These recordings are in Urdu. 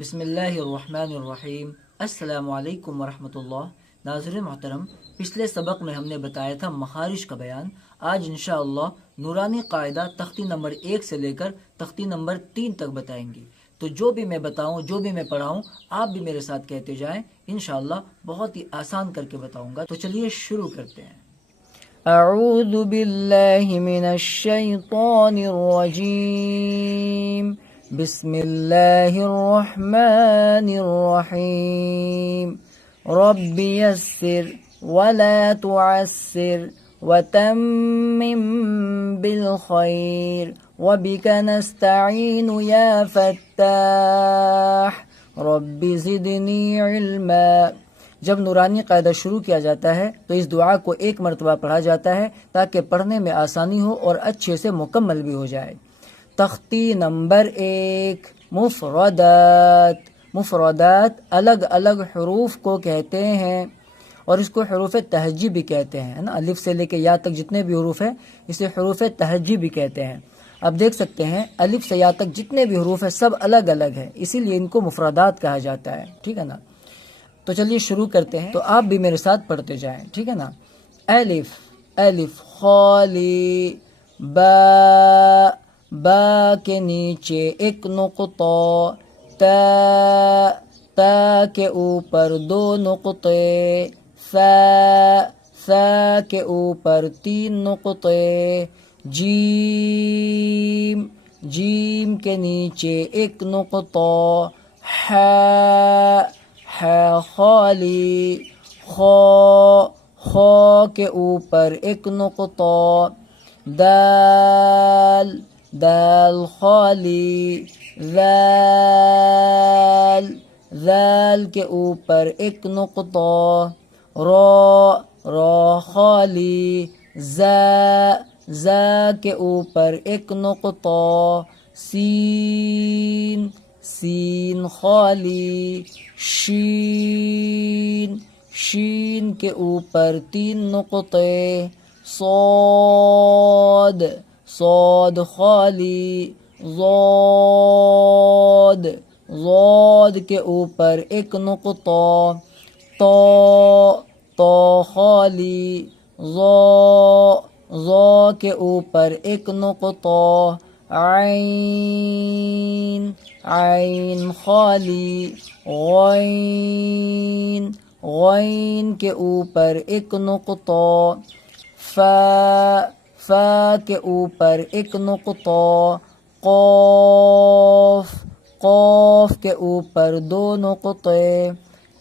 بسم اللہ الرحمن الرحیم۔ السلام علیکم ورحمۃ اللہ۔ ناظرین محترم، پچھلے سبق میں ہم نے بتایا تھا مخارج کا بیان۔ آج انشاءاللہ نورانی قاعدہ تختی نمبر 1 سے لے کر تختی نمبر 3 تک بتائیں گے۔ تو جو بھی میں بتاؤں، جو بھی میں پڑھاؤں، آپ بھی میرے ساتھ کہتے جائیں، انشاءاللہ بہت ہی آسان کر کے بتاؤں گا۔ تو چلیے شروع کرتے ہیں۔ اعوذ باللہ من الشیطان الرجیم، بسم اللہ الرحمن الرحیم۔ رب یسر ولا تعسر وتمم بالخیر وبک نستعین یا فتاح رب زدنی علما۔ جب نورانی قاعدہ شروع کیا جاتا ہے تو اس دعا کو 1 مرتبہ پڑھا جاتا ہے تاکہ پڑھنے میں آسانی ہو اور اچھے سے مکمل بھی ہو جائے۔ تختی نمبر 1، مفردات۔ مفردات الگ الگ حروف کو کہتے ہیں اور اس کو حروف تہجی بھی کہتے ہیں نا۔ الف سے لے کے یا تک جتنے بھی حروف ہیں اسے حروف تہجی بھی کہتے ہیں۔ اب دیکھ سکتے ہیں الف سے یا تک جتنے بھی حروف ہیں سب الگ الگ ہیں، اسی لیے ان کو مفردات کہا جاتا ہے، ٹھیک ہے نا۔ تو چلیے شروع کرتے ہیں، تو آپ بھی میرے ساتھ پڑھتے جائیں، ٹھیک ہے نا۔ الف، الف خالی، با، با کے نیچے 1 نقطہ، تا، تا کے اوپر 2 نقطے، ثا، ثا کے اوپر 3 نقطے، جیم، جیم کے نیچے 1 نقطہ، حا، حا خالی، خا، خا کے اوپر 1 نقطہ، دال، دال خالی، ذال، ذال کے اوپر 1 نقطہ، را، را خالی، زا، زا کے اوپر 1 نقطہ، سین، سین خالی، شین، شین کے اوپر 3 نقطے، صاد، صاد خالی، ضاد، ضاد کے اوپر 1 نقطہ، طا، طا خالی، ظا، ظا کے اوپر 1 نقطہ، عین، عین خالی، غین، غین کے اوپر 1 نقطہ، فا، فا کے اوپر 1 نقطہ، قاف، قاف کے اوپر 2 نقطے،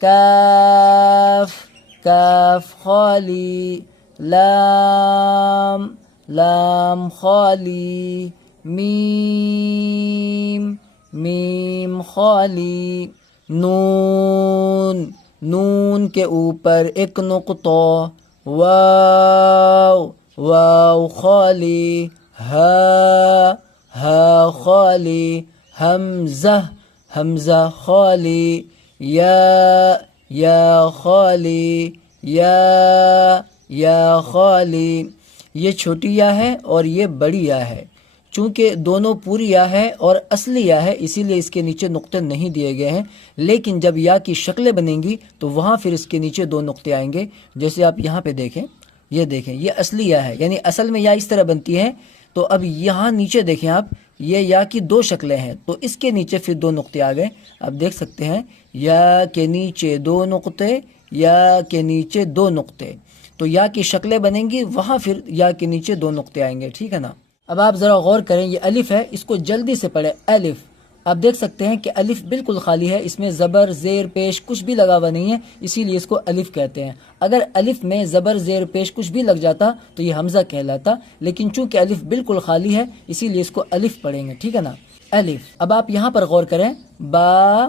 کاف، کاف خالی، لام، لام خالی، میم، میم خالی، نون، نون کے اوپر 1 نقطہ، واو، واو خالی، ہا، ہا خالی، حمزہ، حمزہ خالی، یا، یا خالی، یا، یا خالی۔ یہ چھوٹی یا ہے اور یہ بڑی یا ہے، چونکہ دونوں پوری یا ہے اور اصلی یا ہے اسی لیے اس کے نیچے نقطے نہیں دیے گئے ہیں، لیکن جب یا کی شکلیں بنیں گی تو وہاں پھر اس کے نیچے 2 نقطے آئیں گے۔ جیسے آپ یہاں پہ دیکھیں، یہ دیکھیں، یہ اصلی یا ہے، یعنی اصل میں یا اس طرح بنتی ہے، تو اب یہاں نیچے دیکھیں آپ، یہ یا کی 2 شکلیں ہیں تو اس کے نیچے پھر 2 نقطے آ گئے۔ اب دیکھ سکتے ہیں یا کے نیچے 2 نقطے، یا کے نیچے 2 نقطے، تو یا کی شکلیں بنیں گی، وہاں پھر یا کے نیچے 2 نقطے آئیں گے، ٹھیک ہے نا۔ اب آپ ذرا غور کریں، یہ الف ہے، اس کو جلدی سے پڑھیں، الف۔ آپ دیکھ سکتے ہیں کہ الف بالکل خالی ہے، اس میں زبر، زیر، پیش کچھ بھی لگا ہوا نہیں ہے، اسی لیے اس کو الف کہتے ہیں۔ اگر الف میں زبر، زیر، پیش کچھ بھی لگ جاتا تو یہ حمزہ کہلاتا، لیکن چونکہ الف بالکل خالی ہے اسی لیے اس کو الف پڑھیں گے، ٹھیک ہے نا، الف۔ اب آپ یہاں پر غور کریں، با،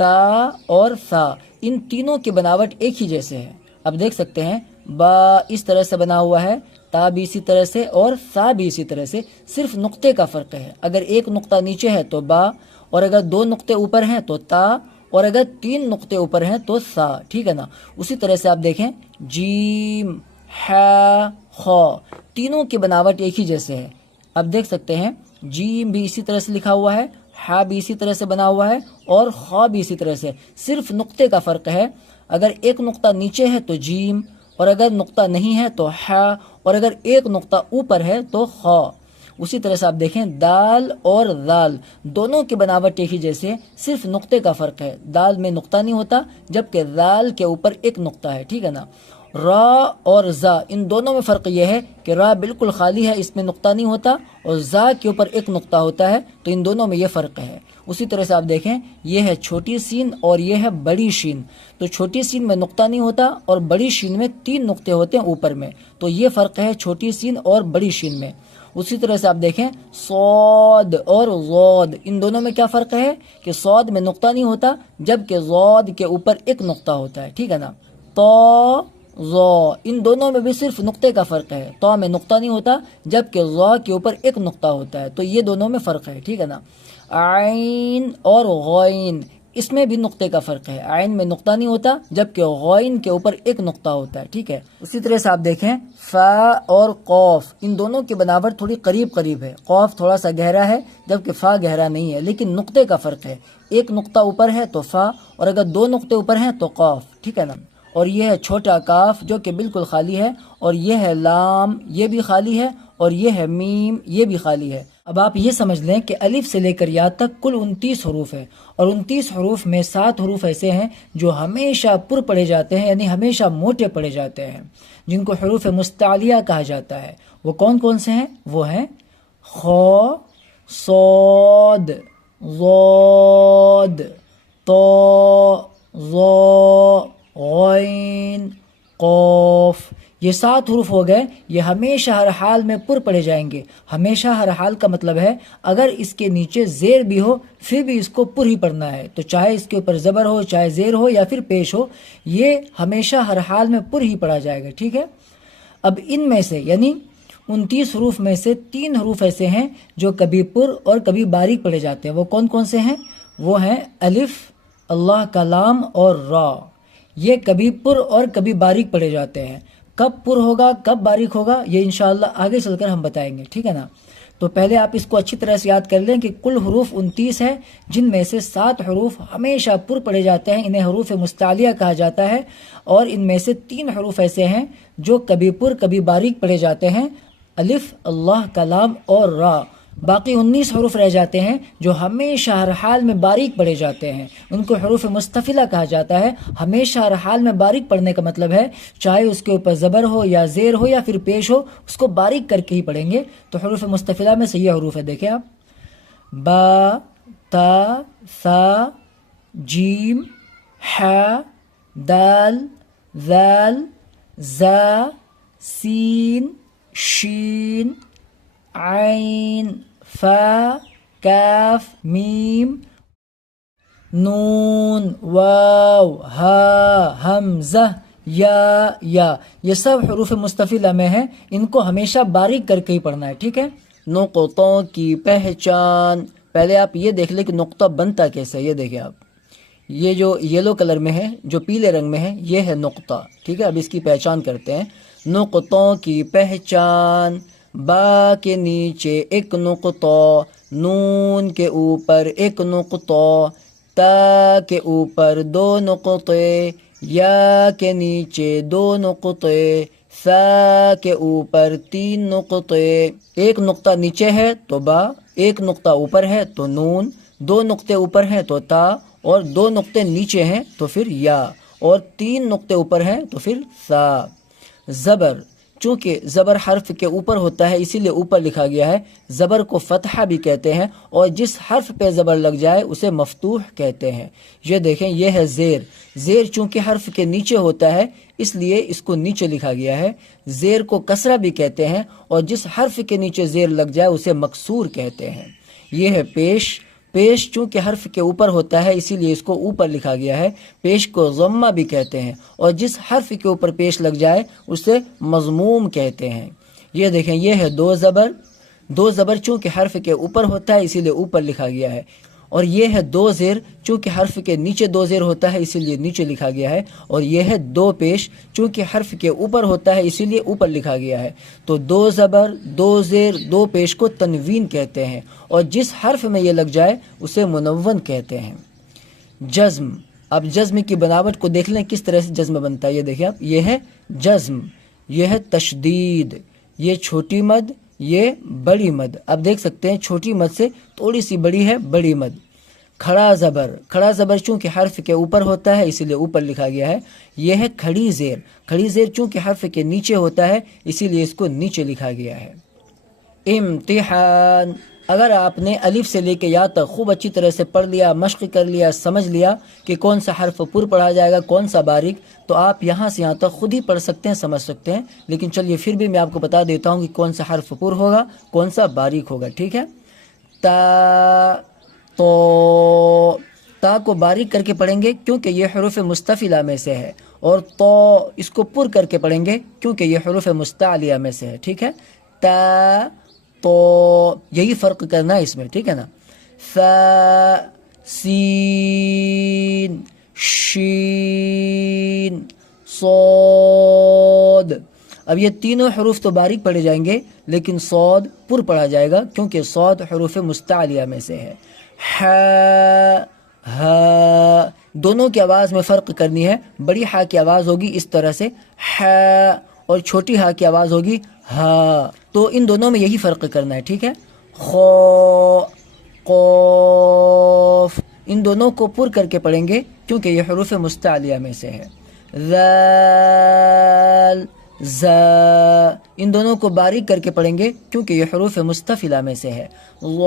تا اور ثا، ان تینوں کی بناوٹ ایک ہی جیسے ہے۔ اب دیکھ سکتے ہیں با اس طرح سے بنا ہوا ہے، تا بھی اسی طرح سے اور ثا بھی اسی طرح سے، صرف نقطے کا فرق ہے۔ اگر 1 نقطہ نیچے ہے تو با، اور اگر 2 نقطے اوپر ہیں تو تا، اور اگر 3 نقطے اوپر ہیں تو ثا، ٹھیک ہے نا۔ اسی طرح سے آپ دیکھیں جیم، حا، خا، تینوں کی بناوٹ ایک ہی جیسے ہے۔ اب دیکھ سکتے ہیں جیم بھی اسی طرح سے لکھا ہوا ہے، ہا بھی اسی طرح سے بنا ہوا ہے اور خا بھی اسی طرح سے، صرف نقطے کا فرق ہے، اگر ایک نقطہ نیچے ہے تو جیم، اور اگر نقطہ نہیں ہے تو ہا، اور اگر ایک نقطہ اوپر ہے تو خا۔ اسی طرح سے آپ دیکھیں دال اور ذال دونوں کی بناوٹ ایک ہی جیسے، صرف نقطے کا فرق ہے، دال میں نقطہ نہیں ہوتا جبکہ ذال کے اوپر ایک نقطہ ہے، ٹھیک ہے نا۔ را اور زا ان دونوں میں فرق یہ ہے کہ را بالکل خالی ہے، اس میں نقطہ نہیں ہوتا، اور زا کے اوپر ایک نقطہ ہوتا ہے، تو ان دونوں میں یہ فرق ہے۔ اسی طرح سے آپ دیکھیں یہ ہے چھوٹی سین اور یہ ہے بڑی شین، تو چھوٹی سین میں نقطہ نہیں ہوتا اور بڑی شین میں 3 نقطے ہوتے ہیں اوپر میں، تو یہ فرق ہے چھوٹی سین اور بڑی شین میں۔ اسی طرح سے آپ دیکھیں صاد اور ضاد ان دونوں میں کیا فرق ہے کہ صاد میں نقطہ نہیں ہوتا جبکہ ضاد کے اوپر ایک نقطہ ہوتا ہے، ٹھیک ہے نا۔ تو ضا ان دونوں میں بھی صرف نقطے کا فرق ہے، تو میں نقطہ نہیں ہوتا جبکہ ضا کے اوپر ایک نقطہ ہوتا ہے، تو یہ دونوں میں فرق ہے، ٹھیک ہے نا۔ عین اور غائن اس میں بھی نقطے کا فرق ہے، عین میں نقطہ نہیں ہوتا جبکہ غائن کے اوپر ایک نقطہ ہوتا ہے، ٹھیک ہے۔ اسی طرح سے آپ دیکھیں فا اور قوف ان دونوں کی بناوٹ تھوڑی قریب قریب ہے، قوف تھوڑا سا گہرا ہے جبکہ فا گہرا نہیں ہے، لیکن نقطے کا فرق ہے، ایک نقطہ اوپر ہے تو فا، اور اگر 2 نقطے اوپر ہیں تو قوف، ٹھیک ہے نا۔ اور یہ ہے چھوٹا کاف جو کہ بالکل خالی ہے، اور یہ ہے لام یہ بھی خالی ہے، اور یہ ہے میم یہ بھی خالی ہے۔ اب آپ یہ سمجھ لیں کہ الف سے لے کر یا تک کل 29 حروف ہے، اور 29 حروف میں 7 حروف ایسے ہیں جو ہمیشہ پر پڑھے جاتے ہیں، یعنی ہمیشہ موٹے پڑھے جاتے ہیں، جن کو حروف مستعلیہ کہا جاتا ہے۔ وہ کون کون سے ہیں؟ وہ ہیں خا، صاد، ضاد، طا، ظا، غین، قاف۔ یہ 7 حروف ہو گئے، یہ ہمیشہ ہر حال میں پر پڑھے جائیں گے۔ ہمیشہ ہر حال کا مطلب ہے اگر اس کے نیچے زیر بھی ہو پھر بھی اس کو پر ہی پڑھنا ہے، تو چاہے اس کے اوپر زبر ہو، چاہے زیر ہو یا پھر پیش ہو، یہ ہمیشہ ہر حال میں پر ہی پڑھا جائے گا، ٹھیک ہے۔ اب ان میں سے یعنی 29 حروف میں سے 3 حروف ایسے ہیں جو کبھی پر اور کبھی باریک پڑھے جاتے ہیں۔ وہ کون کون سے ہیں؟ وہ ہیں الف، اللہ کا لام اور را۔ یہ کبھی پر اور کبھی باریک پڑھے جاتے ہیں۔ کب پر ہوگا کب باریک ہوگا یہ انشاءاللہ آگے چل کر ہم بتائیں گے، ٹھیک ہے نا۔ تو پہلے آپ اس کو اچھی طرح سے یاد کر لیں کہ کل حروف 29 ہے، جن میں سے 7 حروف ہمیشہ پر پڑھے جاتے ہیں، انہیں حروف مستعلیہ کہا جاتا ہے، اور ان میں سے 3 حروف ایسے ہیں جو کبھی پر کبھی باریک پڑھے جاتے ہیں، الف، اللہ کا لام اور را۔ باقی 19 حروف رہ جاتے ہیں جو ہمیشہ ہر حال میں باریک پڑھے جاتے ہیں، ان کو حروف مستفلہ کہا جاتا ہے۔ ہمیشہ ہر حال میں باریک پڑھنے کا مطلب ہے چاہے اس کے اوپر زبر ہو یا زیر ہو یا پھر پیش ہو، اس کو باریک کر کے ہی پڑھیں گے۔ تو حروف مستفلہ میں سے یہ حروف ہے، دیکھیں آپ، با، تا، ثا، جیم، حا، دال، ذال، زا، سین، شین، عین، فا، کاف، میم، نون، واو، ہا، حمزہ، یا۔ یہ سب حروف مستفلہ میں ہیں، ان کو ہمیشہ باریک کر کے ہی پڑھنا ہے، ٹھیک ہے۔ نقطوں کی پہچان، پہلے آپ یہ دیکھ لیں کہ نقطہ بنتا کیسے، یہ دیکھیں آپ، یہ جو یلو کلر میں ہے، جو پیلے رنگ میں ہے، یہ ہے نقطہ، ٹھیک ہے۔ اب اس کی پہچان کرتے ہیں۔ نقطوں کی پہچان، با کے نیچے ایک نقطہ، نون کے اوپر ایک نقطہ، تا کے اوپر 2 نقطے، یا کے نیچے 2 نقطے، ثا کے اوپر 3 نقطے۔ ایک نقطہ نیچے ہے تو با، ایک نقطہ اوپر ہے تو نون، 2 نقطے اوپر ہیں تو تا، اور 2 نقطے نیچے ہیں تو پھر یا، اور 3 نقطے اوپر ہیں تو پھر ثا۔ زبر، چونکہ زبر حرف کے اوپر ہوتا ہے اسی لیے اوپر لکھا گیا ہے۔ زبر کو فتحہ بھی کہتے ہیں، اور جس حرف پہ زبر لگ جائے اسے مفتوح کہتے ہیں۔ یہ دیکھیں یہ ہے زیر، زیر چونکہ حرف کے نیچے ہوتا ہے اس لیے اس کو نیچے لکھا گیا ہے۔ زیر کو کسرہ بھی کہتے ہیں، اور جس حرف کے نیچے زیر لگ جائے اسے مکسور کہتے ہیں۔ یہ ہے پیش، پیش چونکہ حرف کے اوپر ہوتا ہے اسی لیے اس کو اوپر لکھا گیا ہے۔ پیش کو ضمہ بھی کہتے ہیں، اور جس حرف کے اوپر پیش لگ جائے اسے مضموم کہتے ہیں۔ یہ دیکھیں یہ ہے 2 زبر، 2 زبر چونکہ حرف کے اوپر ہوتا ہے اسی لیے اوپر لکھا گیا ہے۔ اور یہ ہے دو زیر، چونکہ حرف کے نیچے دو زیر ہوتا ہے اسی لیے نیچے لکھا گیا ہے، اور یہ ہے دو پیش، چونکہ حرف کے اوپر ہوتا ہے اسی لیے اوپر لکھا گیا ہے۔ تو دو زبر، دو زیر، دو پیش کو تنوین کہتے ہیں، اور جس حرف میں یہ لگ جائے اسے منون کہتے ہیں۔ جزم، اب جزم کی بناوٹ کو دیکھ لیں کس طرح سے جزم بنتا ہے، یہ دیکھیں آپ، یہ ہے جزم، یہ ہے تشدید، یہ چھوٹی مد، یہ بڑی مد۔ اب دیکھ سکتے ہیں چھوٹی مد سے تھوڑی سی بڑی ہے بڑی مد۔ کھڑا زبر، کھڑا زبر چونکہ حرف کے اوپر ہوتا ہے اسی لیے اوپر لکھا گیا ہے۔ یہ ہے کھڑی زیر، کھڑی زیر چونکہ حرف کے نیچے ہوتا ہے اسی لیے اس کو نیچے لکھا گیا ہے۔ امتحان، اگر آپ نے الف سے لے کے یا تک خوب اچھی طرح سے پڑھ لیا، مشق کر لیا، سمجھ لیا کہ کون سا حرف پر پڑھا جائے گا کون سا باریک، تو آپ یہاں سے یہاں تک خود ہی پڑھ سکتے ہیں، سمجھ سکتے ہیں، لیکن چلیے پھر بھی میں آپ کو بتا دیتا ہوں کہ کون سا حرف پر ہوگا کون سا باریک ہوگا، ٹھیک ہے۔ تا، تو، تا کو باریک کر کے پڑھیں گے کیونکہ یہ حروف مستفلہ میں سے ہے، اور تو اس کو پر کر کے پڑھیں گے کیونکہ یہ حروف مستعلیہ میں سے ہے، ٹھیک ہے۔ تا، تو، یہی فرق کرنا ہے اس میں، ٹھیک ہے نا۔ ثا، سین، شین، صاد۔ اب یہ تینوں حروف تو باریک پڑھے جائیں گے لیکن صاد پر پڑھا جائے گا کیونکہ صاد حروف مستعلیہ میں سے ہے۔ ح، ہ، دونوں کی آواز میں فرق کرنی ہے، بڑی ہا کی آواز ہوگی اس طرح سے ح، اور چھوٹی ہا کی آواز ہوگی ہا، تو ان دونوں میں یہی فرق کرنا ہے، ٹھیک ہے۔ خو، قوف، ان دونوں کو پر کر کے پڑھیں گے کیونکہ یہ حروف مستعلیہ میں سے ہے۔ ذال، ز، ان دونوں کو باریک کر کے پڑھیں گے کیونکہ یہ حروف مستفلہ میں سے ہے۔ ضاد،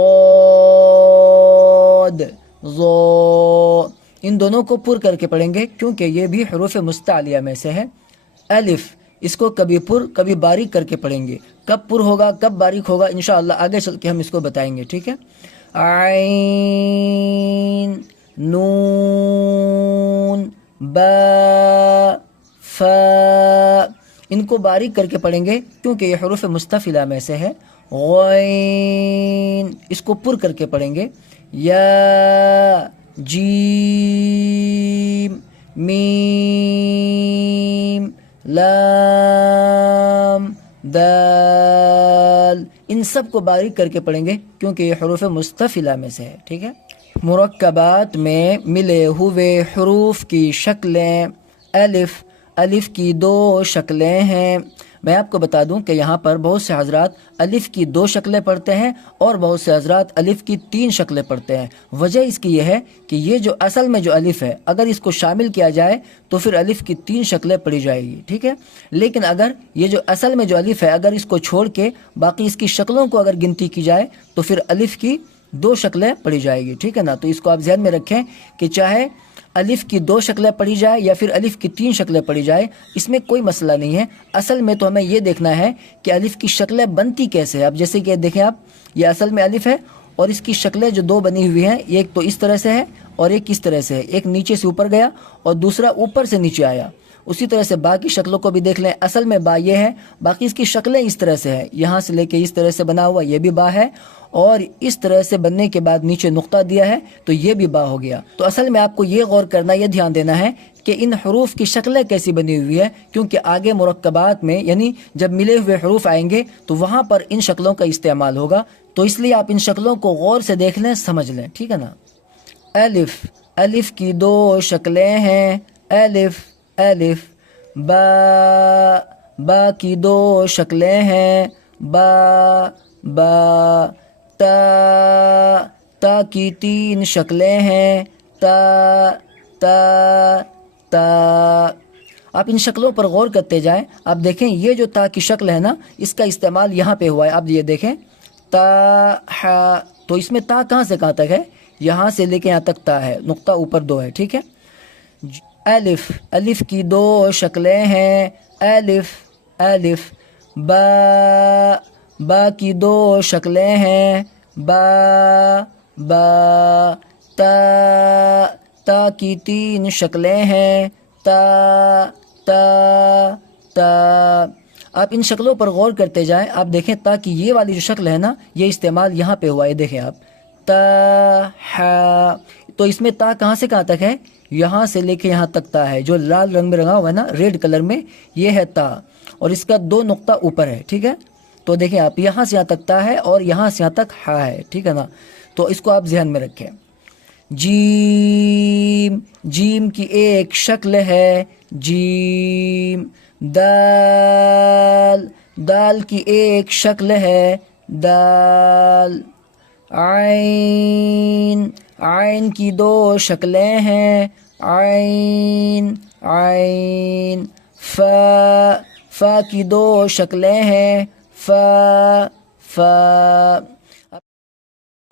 ضو، ان دونوں کو پر کر کے پڑھیں گے کیونکہ یہ بھی حروف مستعلیہ میں سے ہے۔ الف، اس کو کبھی پر کبھی باریک کر کے پڑھیں گے، کب پر ہوگا کب باریک ہوگا انشاءاللہ آگے چل کے ہم اس کو بتائیں گے، ٹھیک ہے۔ عین، نون، با، فا، ان کو باریک کر کے پڑھیں گے کیونکہ یہ حروف مستفلہ میں سے ہے۔ غین، اس کو پر کر کے پڑھیں گے۔ یا، جیم، میم، لام، دال، ان سب کو باریک کر کے پڑھیں گے کیونکہ یہ حروف مستفلہ میں سے ہے، ٹھیک ہے۔ مرکبات میں ملے ہوئے حروف کی شکلیں، الف، الف کی دو شکلیں ہیں۔ میں آپ کو بتا دوں کہ یہاں پر بہت سے حضرات الف کی دو شکلیں پڑھتے ہیں اور بہت سے حضرات الف کی تین شکلیں پڑھتے ہیں۔ وجہ اس کی یہ ہے کہ یہ جو اصل میں جو الف ہے اگر اس کو شامل کیا جائے تو پھر الف کی تین شکلیں پڑھی جائے گی، ٹھیک ہے، لیکن اگر یہ جو اصل میں جو الف ہے اگر اس کو چھوڑ کے باقی اس کی شکلوں کو اگر گنتی کی جائے تو پھر الف کی دو شکلیں پڑھی جائے گی، ٹھیک ہے نا۔ تو اس کو آپ ذہن میں رکھیں کہ چاہے الف کی دو شکلیں پڑھی جائے یا پھر الف کی تین شکلیں پڑھی جائے، اس میں کوئی مسئلہ نہیں ہے۔ اصل میں تو ہمیں یہ دیکھنا ہے کہ الف کی شکلیں بنتی کیسے ہے۔ اب جیسے کہ دیکھیں آپ، یہ اصل میں الف ہے اور اس کی شکلیں جو دو بنی ہوئی ہیں، ایک تو اس طرح سے ہے اور ایک اس طرح سے ہے، ایک نیچے سے اوپر گیا اور دوسرا اوپر سے نیچے آیا۔ اسی طرح سے با کی شکلوں کو بھی دیکھ لیں، اصل میں با یہ ہے، باقی اس کی شکلیں اس طرح سے ہے، یہاں سے لے کے اس طرح سے بنا ہوا یہ بھی با ہے، اور اس طرح سے بننے کے بعد نیچے نقطہ دیا ہے تو یہ بھی با ہو گیا۔ تو اصل میں آپ کو یہ غور کرنا، یہ دھیان دینا ہے کہ ان حروف کی شکلیں کیسی بنی ہوئی ہے، کیونکہ آگے مرکبات میں یعنی جب ملے ہوئے حروف آئیں گے تو وہاں پر ان شکلوں کا استعمال ہوگا، تو اس لیے آپ ان شکلوں کو غور سے دیکھ لیں، سمجھ لیں، ٹھیک ہے نا۔ الف، الف کی دو شکلیں ہیں، الف، الف۔ با، با کی دو شکلیں ہیں، با، با۔ تا، تا کی تین شکلیں ہیں، تا، تا، تا۔ آپ ان شکلوں پر غور کرتے جائیں، آپ دیکھیں یہ جو تا کی شکل ہے نا اس کا استعمال یہاں پہ ہوا ہے، آپ یہ دیکھیں تا، ح، تو اس میں تا کہاں سے کہاں تک ہے، یہاں سے لے کے یہاں تک تا ہے، نقطہ اوپر دو ہے، ٹھیک ہے۔ الف، الف کی دو شکلیں ہیں، الف، الف۔ با، با کی دو شکلیں ہیں، با، با۔ تا، تا کی تین شکلیں ہیں، تا، تا، تا۔ آپ ان شکلوں پر غور کرتے جائیں، آپ دیکھیں تا کی یہ والی جو شکل ہے نا یہ استعمال یہاں پہ ہوا ہے، دیکھیں آپ تا ہا. تو اس میں تا کہاں سے کہاں تک ہے؟ یہاں سے لے کے یہاں تک تا ہے. جو لال رنگ میں رنگا ہوا ہے نا ریڈ کلر میں یہ ہے تا اور اس کا 2 نقطہ اوپر ہے. ٹھیک ہے تو دیکھیں آپ یہاں سے یہاں تک تا ہے اور یہاں سے یہاں تک ہا ہے. ٹھیک ہے نا تو اس کو آپ ذہن میں رکھیں. جیم جیم کی ایک شکل ہے جیم. دال دال کی ایک شکل ہے دال. عین عین کی 2 شکلیں ہیں عین عین. فا فا کی 2 شکلیں ہیں فا فا.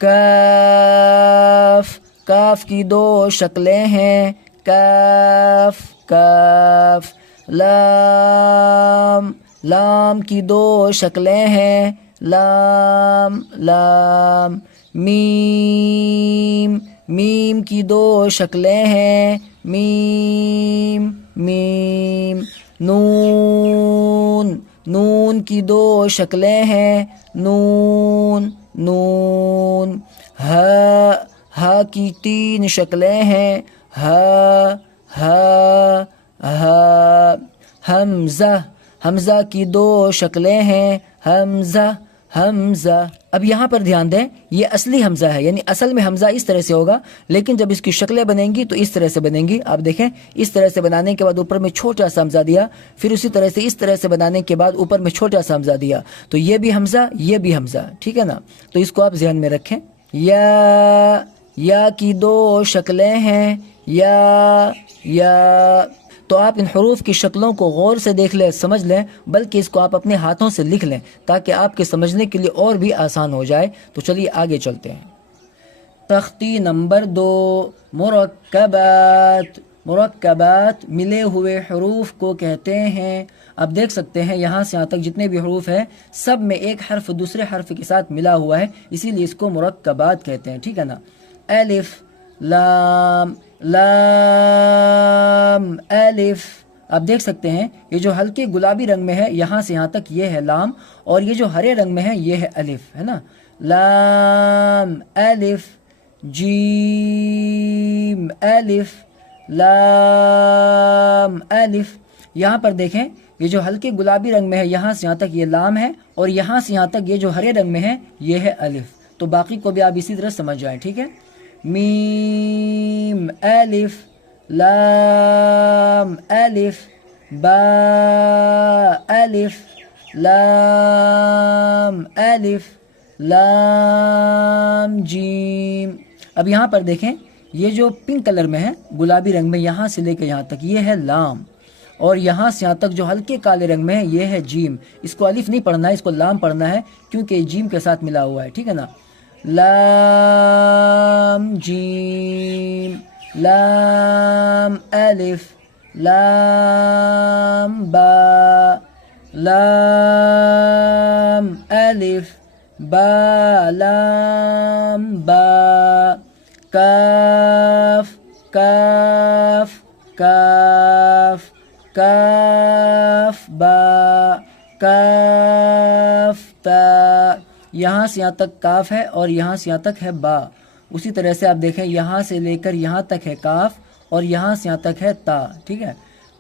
کاف کاف کی 2 شکلیں ہیں کاف کاف. لام لام کی 2 شکلیں ہیں لام لام. میم میم کی 2 شکلیں ہیں میم میم. نون نون کی 2 شکلیں ہیں نون نون. ہا ہا کی 3 شکلیں ہیں ہا ہا ہا. حمزہ حمزہ کی 2 شکلیں ہیں حمزہ حمزہ. اب یہاں پر دھیان دیں یہ اصلی حمزہ ہے یعنی اصل میں حمزہ اس طرح سے ہوگا لیکن جب اس کی شکلیں بنیں گی تو اس طرح سے بنیں گی. آپ دیکھیں اس طرح سے بنانے کے بعد اوپر میں چھوٹا سا حمزہ دیا پھر اسی طرح سے اس طرح سے بنانے کے بعد اوپر میں چھوٹا سا حمزہ دیا تو یہ بھی حمزہ یہ بھی حمزہ. ٹھیک ہے نا تو اس کو آپ ذہن میں رکھیں. یا کی 2 شکلیں ہیں یا. تو آپ ان حروف کی شکلوں کو غور سے دیکھ لیں سمجھ لیں بلکہ اس کو آپ اپنے ہاتھوں سے لکھ لیں تاکہ آپ کے سمجھنے کے لیے اور بھی آسان ہو جائے. تو چلیے آگے چلتے ہیں. تختی نمبر 2 مرکبات. مرکبات ملے ہوئے حروف کو کہتے ہیں. اب دیکھ سکتے ہیں یہاں سے یہاں تک جتنے بھی حروف ہیں سب میں ایک حرف دوسرے حرف کے ساتھ ملا ہوا ہے اسی لیے اس کو مرکبات کہتے ہیں. ٹھیک ہے نا. الف لام لام الف. آپ دیکھ سکتے ہیں یہ جو ہلکے گلابی رنگ میں ہے یہاں سے یہاں تک یہ ہے لام اور یہ جو ہرے رنگ میں ہے یہ ہے الف ہے نا. لام الف جیم الف لام الف. یہاں پر دیکھیں یہ جو ہلکے گلابی رنگ میں ہے یہاں سے یہاں تک یہ لام ہے اور یہاں سے یہاں تک یہ جو ہرے رنگ میں ہے یہ ہے الف. تو باقی کو بھی آپ اسی طرح سمجھ جائیں. ٹھیک ہے. میم الف لام الف با الف لام الف لام جیم. اب یہاں پر دیکھیں یہ جو پنک کلر میں ہے گلابی رنگ میں یہاں سے لے کے یہاں تک یہ ہے لام اور یہاں سے یہاں تک جو ہلکے کالے رنگ میں ہے یہ ہے جیم. اس کو الف نہیں پڑھنا ہے اس کو لام پڑھنا ہے کیونکہ یہ جیم کے ساتھ ملا ہوا ہے. ٹھیک ہے نا. لام جیم لام الف لام با لام الف با لام با. کاف کاف کاف کاف با کاف تا. یہاں سے یہاں تک کاف ہے اور یہاں سے یہاں تک ہے با. اسی طرح سے آپ دیکھیں یہاں سے لے کر یہاں تک ہے کاف اور یہاں سے یہاں تک ہے تا. ٹھیک ہے.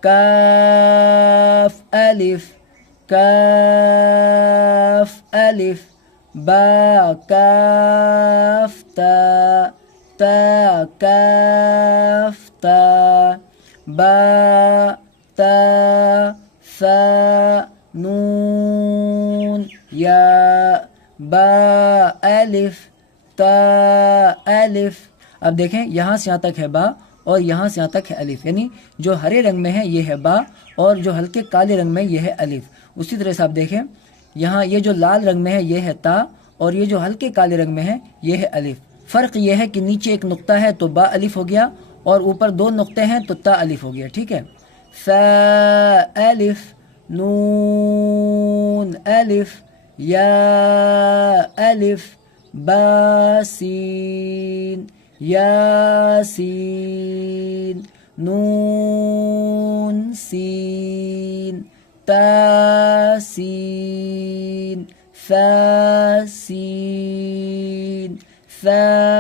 کاف الف کاف الف با کاف تا تا کاف تا با تا ثا نون یا با الف تا الف. اب دیکھیں یہاں سے یہاں تک ہے با اور یہاں سے یہاں تک ہے الف یعنی جو ہرے رنگ میں ہے یہ ہے با اور جو ہلکے کالے رنگ میں یہ ہے الف. اسی طرح سے آپ دیکھیں یہاں یہ جو لال رنگ میں ہے یہ ہے تا اور یہ جو ہلکے کالے رنگ میں ہے یہ ہے الف. فرق یہ ہے کہ نیچے ایک نقطہ ہے تو با الف ہو گیا اور اوپر 2 نقطے ہیں تو تا الف ہو گیا. ٹھیک ہے. فا الف نون الف یا الف با سین یاسین نون سین تا سین ثا سین ثا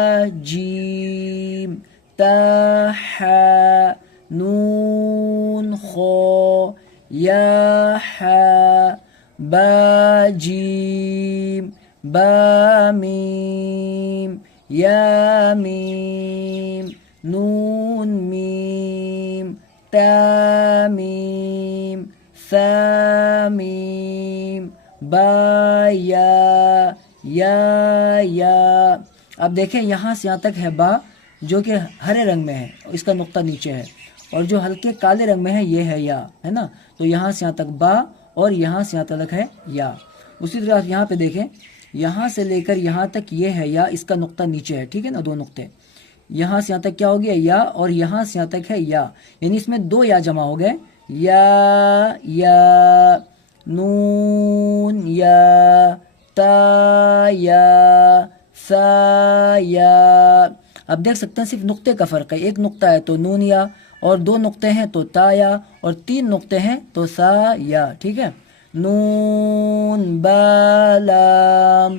حا نون خا یا حا با جیم با میم یا میم نون میم تا میم ثا میم با یا. اب دیکھیں یہاں سے یہاں تک ہے با جو کہ ہرے رنگ میں ہے، اس کا نقطہ نیچے ہے، اور جو ہلکے کالے رنگ میں ہے یہ ہے یا، ہے نا. تو یہاں سے یہاں تک با اور یہاں سے یہاں تک ہے یا. اسی طرح یہاں پہ دیکھیں یہاں سے لے کر یہاں تک یہ ہے یا، اس کا نقطہ نیچے ہے، ٹھیک ہے نا، دو نقطے. یہاں سے یہاں تک کیا ہو گیا یا، اور یہاں سے یہاں تک ہے یا، یعنی اس میں دو یا جمع ہو گئے، یا نون یا تا یا سا یا. اب دیکھ سکتے ہیں صرف نقطے کا فرق ہے، ایک نقطہ ہے تو نون یا، اور دو نقطے ہیں تو تا یا، اور تین نقطے ہیں تو سا یا. ٹھیک ہے، نون با لام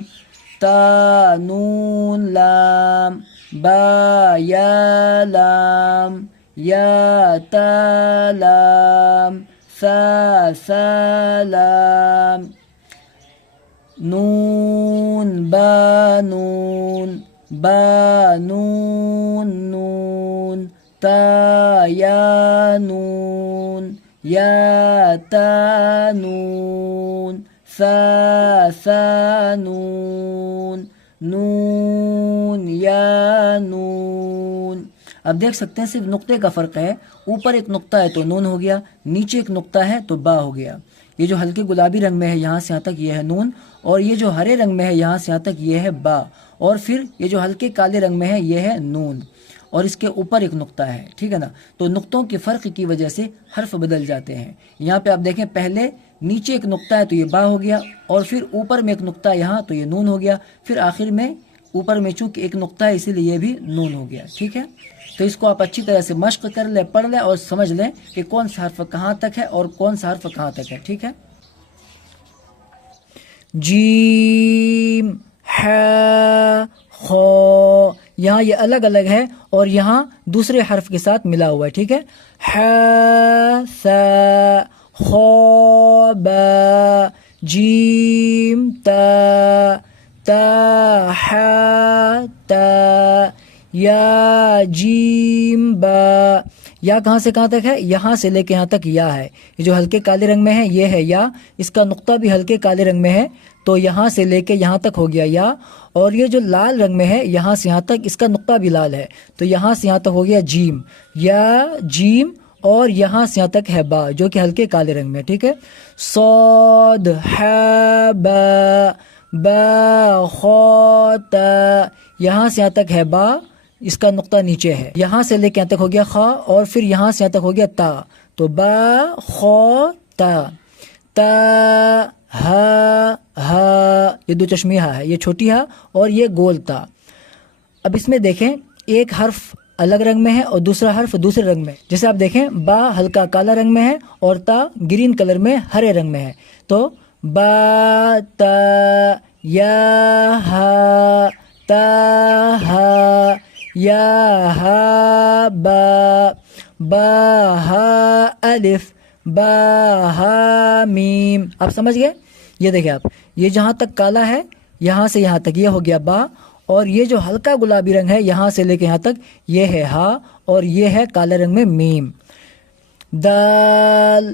تا نون لام با یا لام یا تا لام سا لام نون با نون نون تا یا نون یا تا نون سا نون نون یا نون. اب دیکھ سکتے ہیں صرف نقطے کا فرق ہے، اوپر ایک نقطہ ہے تو نون ہو گیا، نیچے ایک نقطہ ہے تو با ہو گیا. یہ جو ہلکے گلابی رنگ میں ہے یہاں سے یہاں تک یہ ہے نون، اور یہ جو ہرے رنگ میں ہے یہاں سے یہاں تک یہ ہے با، اور پھر یہ جو ہلکے کالے رنگ میں ہے یہ ہے نون، اور اس کے اوپر ایک نقطہ ہے. ٹھیک ہے نا. تو نقطوں کے فرق کی وجہ سے حرف بدل جاتے ہیں. یہاں پہ آپ دیکھیں پہلے نیچے ایک نقطہ ہے تو یہ با ہو گیا، اور پھر اوپر میں ایک نقطہ ہے یہاں تو یہ نون ہو گیا، پھر آخر میں اوپر میں چونکہ ایک نقطہ ہے اسی لیے یہ بھی نون ہو گیا. ٹھیک ہے، تو اس کو آپ اچھی طرح سے مشق کر لیں، پڑھ لیں اور سمجھ لیں کہ کون سا حرف کہاں تک ہے اور کون سا حرف کہاں تک ہے. ٹھیک ہے، جیم ح خ، یہاں یہ الگ الگ ہے اور یہاں دوسرے حرف کے ساتھ ملا ہوا ہے. ٹھیک ہے، ح ث خ ب جیم تا ح تا یا جیم با. یا کہاں سے کہاں تک ہے؟ یہاں سے لے کے یہاں تک یا ہے. یہ جو ہلکے کالے رنگ میں ہے یہ ہے یا، اس کا نقطہ بھی ہلکے کالے رنگ میں ہے تو یہاں سے لے کے یہاں تک ہو گیا یا. اور یہ جو لال رنگ میں ہے یہاں سے یہاں تک، اس کا نقطہ بھی لال ہے تو یہاں سے یہاں تک ہو گیا جیم یا جیم، اور یہاں سے یہاں تک ہے با جو کہ ہلکے کالے رنگ میں. ٹھیک ہے، صاد ح با با خ تا، یہاں سے یہاں تک ہے با، اس کا نقطہ نیچے ہے، یہاں سے لے کے یہاں تک ہو گیا خا، اور پھر یہاں سے یہاں تک ہو گیا تا تو با خا تا. تا ہا، یہ دو چشمی ہا ہے، یہ چھوٹی ہا اور یہ گول تا. اب اس میں دیکھیں ایک حرف الگ رنگ میں ہے اور دوسرا حرف دوسرے رنگ میں. جیسے آپ دیکھیں با ہلکا کالا رنگ میں ہے اور تا گرین کلر میں ہرے رنگ میں ہے. تو با تا یا ہا تا ہا یا ہا با با ہا الف با ہا میم. آپ سمجھ گئے؟ یہ دیکھیں آپ، یہ جہاں تک کالا ہے یہاں سے یہاں تک یہ ہو گیا با، اور یہ جو ہلکا گلابی رنگ ہے یہاں سے لے کے یہاں تک یہ ہے ہا، اور یہ ہے کالے رنگ میں میم. دال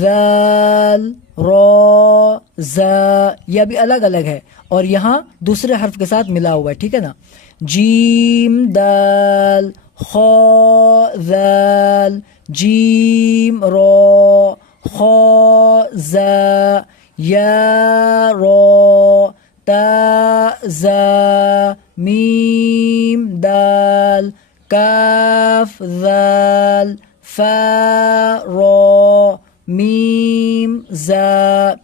ذال را زا، یہ بھی الگ الگ ہے اور یہاں دوسرے حرف کے ساتھ ملا ہوا ہے. ٹھیک ہے نا. جیم دال خا ذال جیم را خا زا یا را تا زا میم دال کاف ذال فا را میم زا.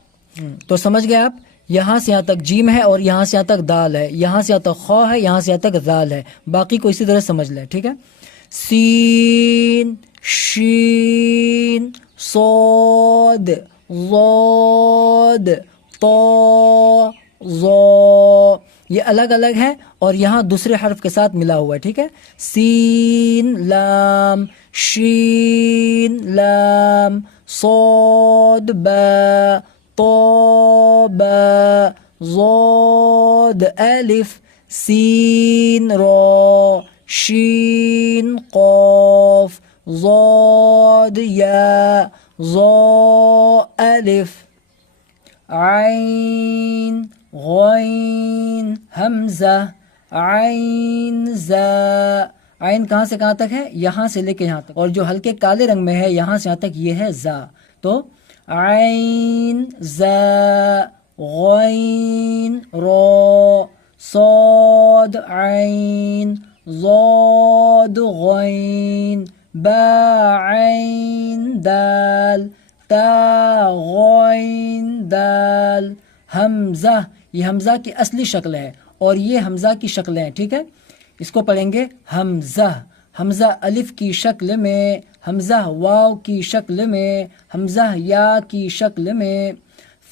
تو سمجھ گئے آپ؟ یہاں سے یہاں تک جیم ہے اور یہاں سے یہاں تک دال ہے، یہاں سے یہاں تک خا ہے، یہاں سے یہاں تک ذال ہے. باقی کو اسی طرح سمجھ لیں. ٹھیک ہے، سین شین صاد ضاد طا ظا. یہ الگ الگ ہے اور یہاں دوسرے حرف کے ساتھ ملا ہوا ہے، ٹھیک ہے. سین لام شین لام صاد با طا با ضاد الف سین را شین قاف ضاد یا ضا الف عین غین حمزہ عین زا. عین کہاں سے کہاں تک ہے؟ یہاں سے لے کے یہاں تک، اور جو ہلکے کالے رنگ میں ہے یہاں سے یہاں تک یہ ہے زا. تو عین زا غین را صاد عین ضاد غین با عین دال تا غین دال. حمزہ، یہ حمزہ کی اصلی شکل ہے اور یہ حمزہ کی شکلیں ہیں، ٹھیک ہے. اس کو پڑھیں گے حمزہ، حمزہ الف کی شکل میں، حمزہ واو کی شکل میں، حمزہ یا کی شکل میں.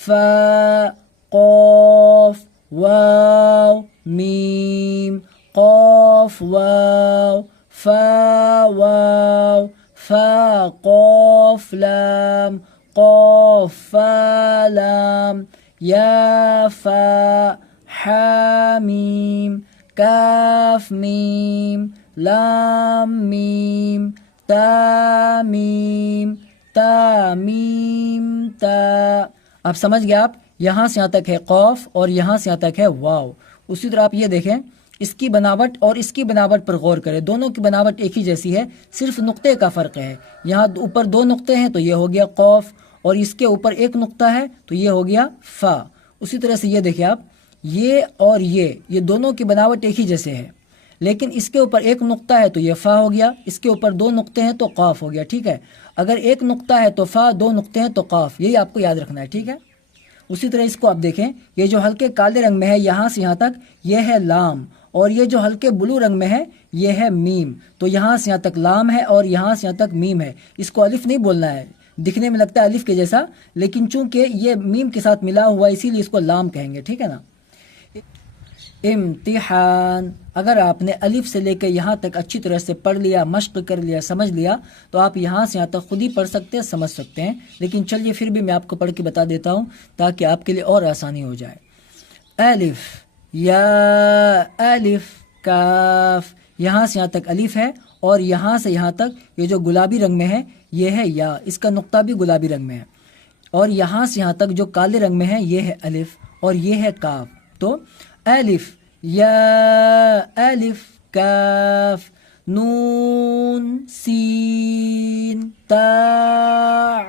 فا قاف واو میم قاف واو فا واو فا قاف لام قاف فا لام یا فا حا میم کاف میم لام میم تا میم تا میم تا. اب سمجھ گئے آپ، یہاں سے یہاں تک ہے قاف اور یہاں سے یہاں تک ہے واو. اسی طرح آپ یہ دیکھیں، اس کی بناوٹ اور اس کی بناوٹ پر غور کریں، دونوں کی بناوٹ ایک ہی جیسی ہے، صرف نقطے کا فرق ہے. یہاں اوپر 2 نقطے ہیں تو یہ ہو گیا قاف، اور اس کے اوپر 1 نقطہ ہے تو یہ ہو گیا فا. اسی طرح سے یہ دیکھیں آپ، یہ اور یہ دونوں کی بناوٹ ایک ہی جیسے ہے، لیکن اس کے اوپر 1 نقطہ ہے تو یہ فا ہو گیا، اس کے اوپر 2 نقطے ہیں تو قاف ہو گیا، ٹھیک ہے. اگر 1 نقطہ ہے تو فا، 2 نقطے ہیں تو قاف، یہی آپ کو یاد رکھنا ہے، ٹھیک ہے. اسی طرح اس کو آپ دیکھیں، یہ جو ہلکے کالے رنگ میں ہے یہاں سے یہاں تک یہ ہے لام، اور یہ جو ہلکے بلو رنگ میں ہے یہ ہے میم. تو یہاں سے یہاں تک لام ہے اور یہاں سے یہاں تک میم ہے. اس کو الف نہیں بولنا ہے، دکھنے میں لگتا ہے الف کے جیسا، لیکن چونکہ یہ میم کے ساتھ ملا ہوا ہے اسی لیے اس کو لام کہیں گے، ٹھیک ہے نا. امتحان، اگر آپ نے الف سے لے کے یہاں تک اچھی طرح سے پڑھ لیا، مشق کر لیا، سمجھ لیا تو آپ یہاں سے یہاں تک خود ہی پڑھ سکتے ہیں، سمجھ سکتے ہیں. لیکن چلیے پھر بھی میں آپ کو پڑھ کے بتا دیتا ہوں تاکہ آپ کے لیے اور آسانی ہو جائے. الف یا الف کاف، یہاں سے یہاں تک الف ہے اور یہاں سے یہاں تک یہ جو گلابی رنگ میں ہے یہ ہے یا، اس کا نقطہ بھی گلابی رنگ میں ہے، اور یہاں سے یہاں تک جو کالے رنگ میں ہے یہ ہے الف اور یہ ہے کاف. تو الف یا الف کاف نون سین تا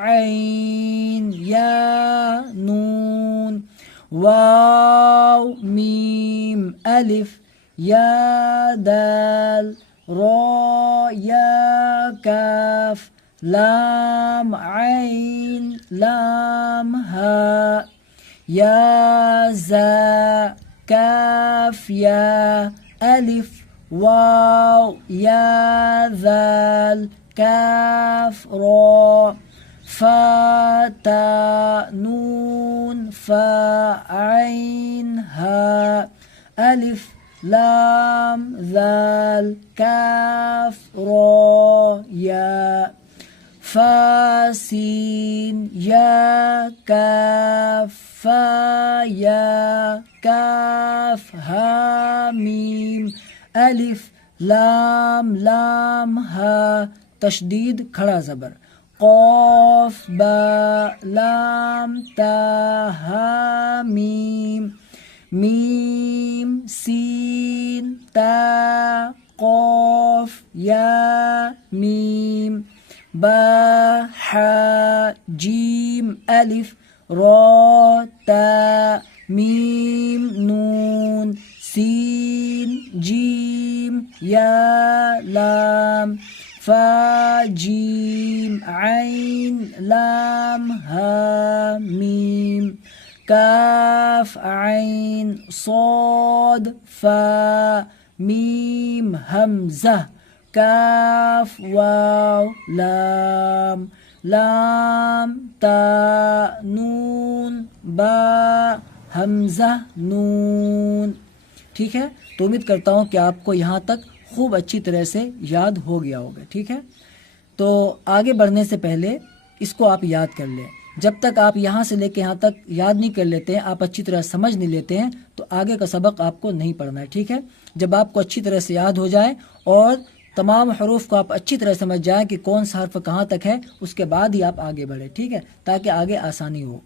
عین یا نون واو میم الف یا دال را یا کاف لام عین لام ہا یا زا کاف یا الف واو یا ذال کاف را فا تا نون فا عین ہا الف لام ذال کاف را یا فا سین یا کاف فا یا کاف ہا میم الف لام لام ہا تشدید کھڑا زبر قاف با لام تا ہا میم میم سین تا قاف یا میم با حا جیم الف را تا میم نون سین جیم یا لام فا جیم عین لام ہا میم کاف عین صاد فا میم حمزہ کاف واو لام لام تا نون با حمزہ نون. ٹھیک ہے، تو امید کرتا ہوں کہ آپ کو یہاں تک خوب اچھی طرح سے یاد ہو گیا ہوگا، ٹھیک ہے۔ تو آگے بڑھنے سے پہلے اس کو آپ یاد کر لیں۔ جب تک آپ یہاں سے لے کے یہاں تک یاد نہیں کر لیتے ہیں، آپ اچھی طرح سمجھ نہیں لیتے ہیں، تو آگے کا سبق آپ کو نہیں پڑھنا ہے، ٹھیک ہے۔ جب آپ کو اچھی طرح سے یاد ہو جائے اور تمام حروف کو آپ اچھی طرح سمجھ جائیں کہ کون سا حرف کہاں تک ہے، اس کے بعد ہی آپ آگے بڑھیں، ٹھیک ہے، تاکہ آگے آسانی ہو۔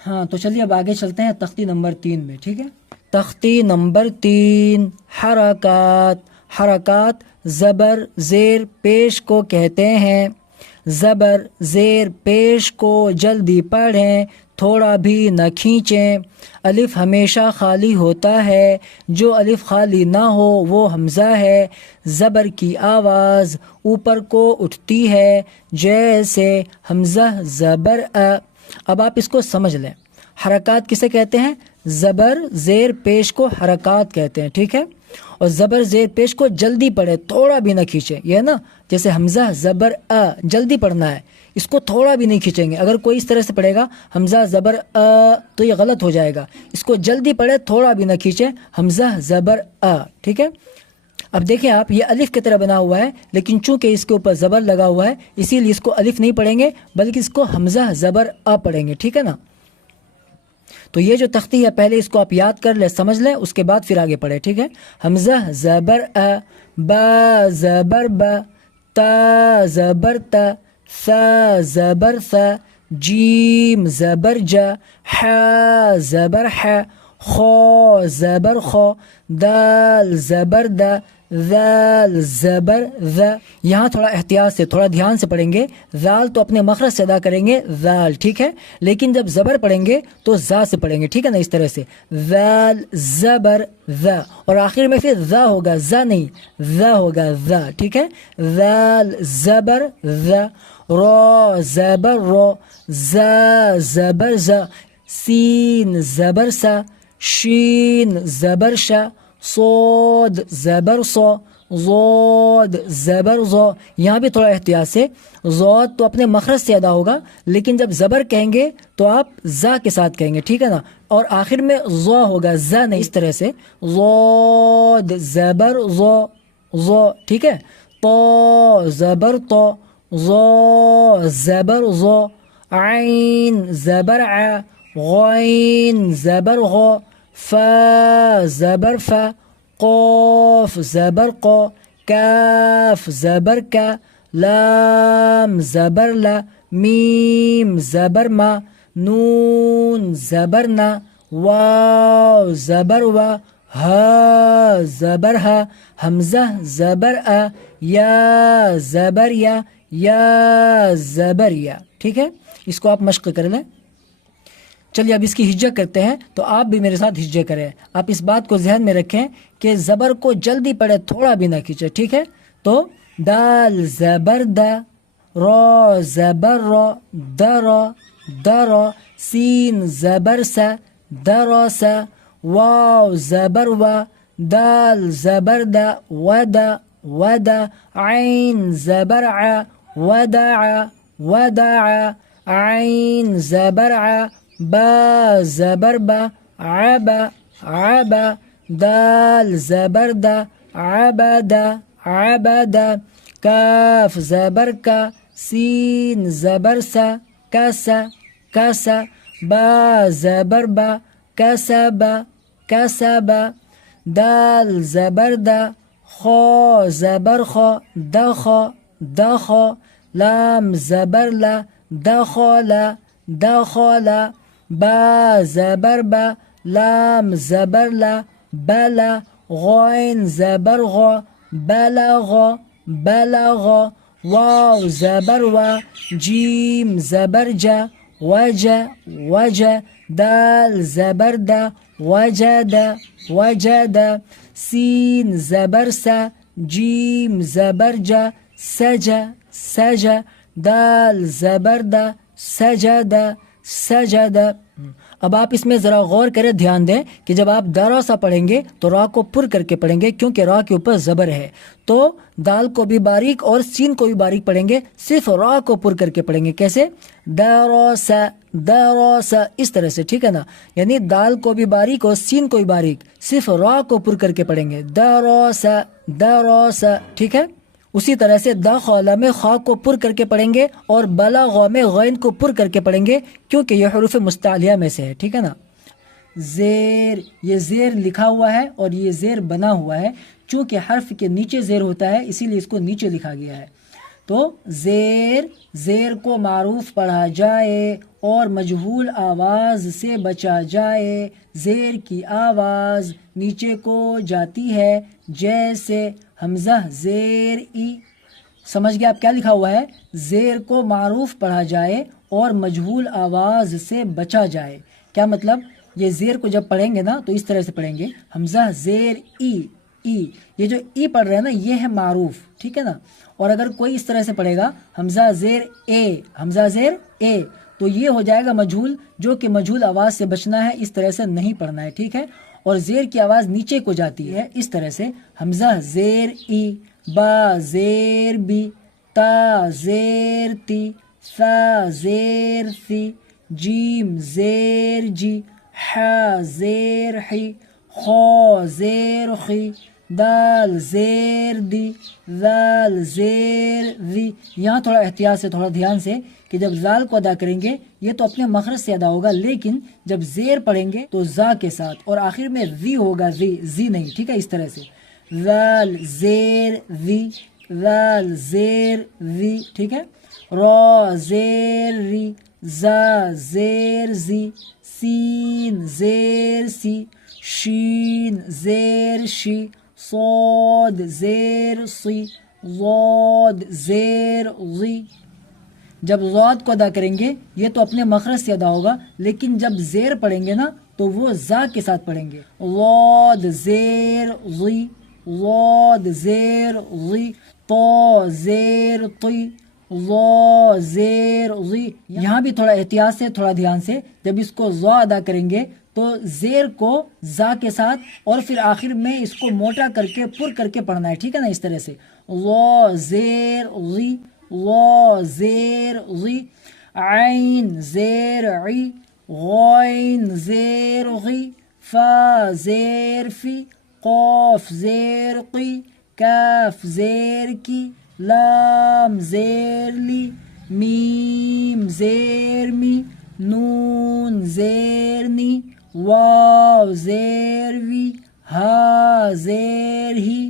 ہاں تو چلیے اب آگے چلتے ہیں تختی نمبر 3 میں، ٹھیک ہے۔ تختی نمبر 3، حرکات۔ حرکات زبر زیر پیش کو کہتے ہیں۔ زبر زیر پیش کو جلدی پڑھیں، تھوڑا بھی نہ کھینچیں۔ الف ہمیشہ خالی ہوتا ہے، جو الف خالی نہ ہو وہ حمزہ ہے۔ زبر کی آواز اوپر کو اٹھتی ہے، جیسے حمزہ زبر ا۔ اب آپ اس کو سمجھ لیں، حرکات کسے کہتے ہیں؟ زبر زیر پیش کو حرکات کہتے ہیں، ٹھیک ہے۔ اور زبر زیر پیش کو جلدی پڑھے، تھوڑا بھی نہ کھینچے، یہ نا جیسے حمزہ زبر ا، جلدی پڑھنا ہے، اس کو تھوڑا بھی نہیں کھینچیں گے۔ اگر کوئی اس طرح سے پڑھے گا حمزہ زبر ا تو یہ غلط ہو جائے گا، اس کو جلدی پڑھے، تھوڑا بھی نہ کھینچے، حمزہ زبر ا، ٹھیک ہے۔ اب دیکھیں آپ، یہ الف کی طرح بنا ہوا ہے، لیکن چونکہ اس کے اوپر زبر لگا ہوا ہے اسی لیے اس کو الف نہیں پڑھیں گے بلکہ اس کو حمزہ زبر ا پڑھیں گے، ٹھیک ہے نا۔ تو یہ جو تختی ہے پہلے اس کو آپ یاد کر لیں، سمجھ لیں، اس کے بعد پھر آگے پڑھیں، ٹھیک ہے۔ حمزہ زبر ا، با زبر ب، تا زبر تا، ثا زبر ثا، جیم زبر جا، ح زبر ح، خو زبر خو، دال زبر دا، ذال زبر ذ۔ یہاں تھوڑا احتیاط سے، تھوڑا دھیان سے پڑھیں گے، ذال تو اپنے مخرج سے ادا کریں گے، ذال، ٹھیک ہے، لیکن جب زبر پڑھیں گے تو ذا سے پڑھیں گے، ٹھیک ہے نا، اس طرح سے ذال زبر ذا، اور آخر میں پھر ذا ہوگا، ذا نہیں، ذا ہوگا، ذا، ٹھیک ہے۔ ذال زبر ذا، رو زبر رو، زا زبر زا، سین زبر سا، شین زبر شا، صاد زبر صو، ضاد زبر ضو۔ یہاں بھی تھوڑا احتیاط سے، ضاد تو اپنے مخرج سے ادا ہوگا، لیکن جب زبر کہیں گے تو آپ زا کے ساتھ کہیں گے، ٹھیک ہے نا، اور آخر میں ضو ہوگا، زا نہیں، اس طرح سے ضاد زبر ضو، ضو، ٹھیک ہے۔ تو زبر تو، ضو زبر ضو، عین زبر ع، غین زبر غو، فا زبر فا، قوف زبر قو، کاف زبر کا، لام زبر لا، میم زبر ما، نون زبر نا، واو زبر وا، ہا زبر ہا، حمزہ زبر ا، یا زبر یا، یا زبر یا، ٹھیک ہے۔ اس کو آپ مشق کر لیں۔ چلیے اب اس کی ہجہ کرتے ہیں، تو آپ بھی میرے ساتھ ہجہ کریں۔ آپ اس بات کو ذہن میں رکھیں کہ زبر کو جلدی پڑھے، تھوڑا بھی نہ کھینچے، ٹھیک ہے۔ تو دال زبر دا، رو زبر رو، درو درو، سین زبر سا، درو سا، واو زبر وا، دال زبر دا، ودا ودا، عین زبر ع، ودع ودع، عین زبر ع، با زبر با، عبا عبا، دال زبر دا، عبدا عبدا، کاف زبر کا، سین زبر سا، کسا کسا، با زبر با، کسبا کسبا، دال زبر دا، خو زبر خو، دخو دخو، لام زبر لا، دخولا دخولا، با زبر با، لام زبر لا، بلا، غین زبر غو، بلغو بلغو، واو زبر وا، جیم زبر جا، وجا وجا، دال زبر دا، وجد وجد، سین زبر سا، جیم زبر جا، سجا سجا، دال زبر دا، سجدہ سجدہ۔ اب آپ اس میں ذرا غور کریں، دھیان دیں کہ جب آپ دارا سا پڑھیں گے تو را کو پر کر کے پڑھیں گے، کیونکہ را کے اوپر زبر ہے، تو دال کو بھی باریک اور سین کو بھی باریک پڑھیں گے، صرف را کو پر کر کے پڑھیں گے۔ کیسے؟ دارا سا دراس، اس طرح سے، ٹھیک ہے نا. یعنی دال کو بھی باریک اور سین کو بھی باریک، صرف را کو پر کر کے پڑھیں گے، دراس دراس، ٹھیک ہے. اسی طرح سے دخل میں خا کو پر کر کے پڑھیں گے اور بلغ میں غین کو پر کر کے پڑھیں گے کیونکہ یہ حروف مستعلیہ میں سے ہے، ٹھیک ہے نا. زیر، یہ زیر لکھا ہوا ہے اور یہ زیر بنا ہوا ہے، چونکہ حرف کے نیچے زیر ہوتا ہے اسی لیے اس کو نیچے لکھا گیا ہے. تو زیر، زیر کو معروف پڑھا جائے اور مجہول آواز سے بچا جائے. زیر کی آواز نیچے کو جاتی ہے، جیسے حمزہ زیر ای. سمجھ گیا آپ کیا لکھا ہوا ہے؟ زیر کو معروف پڑھا جائے اور مجہول آواز سے بچا جائے. کیا مطلب؟ یہ زیر کو جب پڑھیں گے نا تو اس طرح سے پڑھیں گے، حمزہ زیر ای، ای، یہ جو ای پڑھ رہے ہیں نا یہ ہے معروف، ٹھیک ہے نا. اور اگر کوئی اس طرح سے پڑھے گا حمزہ زیر اے، حمزہ زیر اے، تو یہ ہو جائے گا مجہول، جو کہ مجہول آواز سے بچنا ہے، اس طرح سے نہیں پڑھنا ہے، ٹھیک ہے. اور زیر کی آواز نیچے کو جاتی ہے اس طرح سے، حمزہ زیر ای، با زیر بی، تا زیر تی، ثا زیر ثی، جیم زیر جی، ح زیر حی، خا زیر خی، دال زیر دی، ذال زیر ذی. یہاں تھوڑا احتیاط سے، تھوڑا دھیان سے، کہ جب ذال کو ادا کریں گے یہ تو اپنے مخرج سے ادا ہوگا، لیکن جب زیر پڑھیں گے تو زا کے ساتھ، اور آخر میں ذی ہوگا، ذی نہیں، ٹھیک ہے. اس طرح سے ذال زیر ذی، ذال زیر ذی، ٹھیک ہے. را زیر ری، زا زیر زی، سین زیر سی، شین زیر شی، صاد زیر صی، ضاد زیر ضی. جب ضاد کو ادا کریں گے یہ تو اپنے مخرج سے ادا ہوگا، لیکن جب زیر پڑھیں گے نا تو وہ زا کے ساتھ پڑھیں گے. ضاد زیر ضی، ضاد زیر ضی، طا زیر طی، ضا زیر ضی. یہاں بھی تھوڑا احتیاط سے، تھوڑا دھیان سے، جب اس کو ضا ادا کریں گے تو زیر کو زا کے ساتھ اور پھر آخر میں اس کو موٹا کر کے پر کر کے پڑھنا ہے، ٹھیک ہے نا. اس طرح سے ضا زیر ضی، ضا زیر ضی، عین زیر عی، غین زیر غی، فا زیر فی، قاف زیر قی، کاف زیر کی، لام زیر لی، میم زیر می، نون زیر نی، واو زیر وی، ہا زیر ہی،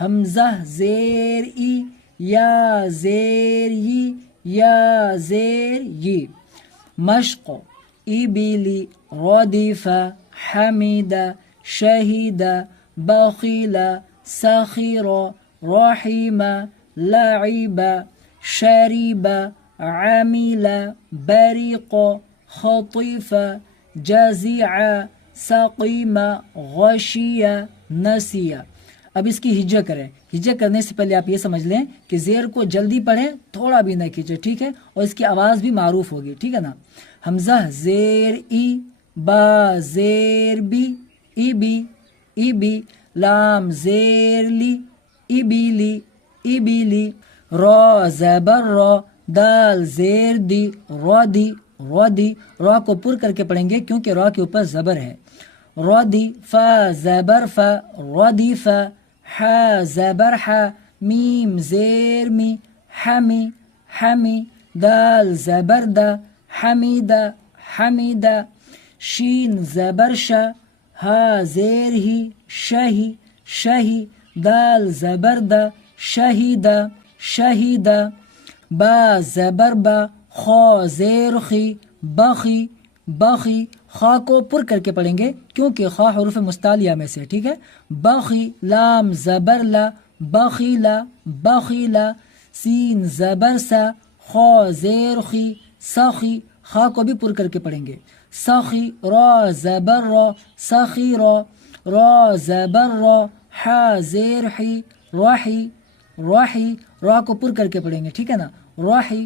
حمزہ زیر ای، یا زیر ی، یا زیر ی. مشق: ابلی، ردف، حمد، شہید، بخیل، سخر، رحم، لعب، شرب، عمل، برق، خطف، جزع، سقیم، غشی، نسی. اب اس کی ہجہ کریں. ہجہ کرنے سے پہلے آپ یہ سمجھ لیں کہ زیر کو جلدی پڑھیں، تھوڑا بھی نہ کھینچے، ٹھیک ہے، اور اس کی آواز بھی معروف ہوگی، ٹھیک ہے نا. حمزہ زیر ای، با زیر بی، ای بی، ای بی، لام زیر لی، ای بی لی، ای بی لی، را زبر را، دال زیر دی، را دی، را دی. را کو پر کر کے پڑھیں گے کیونکہ را کے اوپر زبر ہے. را دی، فا زبر فا، را دی فا، ح زبر ح، میم زیر می، حمی، حمی، دال زبر دا، حمید، حمید، شین زبر ش، ہا زیر ہی، شہی، شہی، دال زبر دا، شہید، شہید، با زبر با، خا زیر خی، بخی، بخی. خا کو پر کر کے پڑھیں گے کیونکہ خا حروف مستعلیہ میں سے، ٹھیک ہے. بخی، لام زبر لا، بخیلا، بخیلا، سین زبر سا، خا زیر خی، سخی. خا کو بھی پر کر کے پڑھیں گے. سخی، را زبر را، سخی را، را زبر را، ح زیر حی، رحی، رحی. را کو پر کر کے پڑھیں گے، ٹھیک ہے نا. رحی.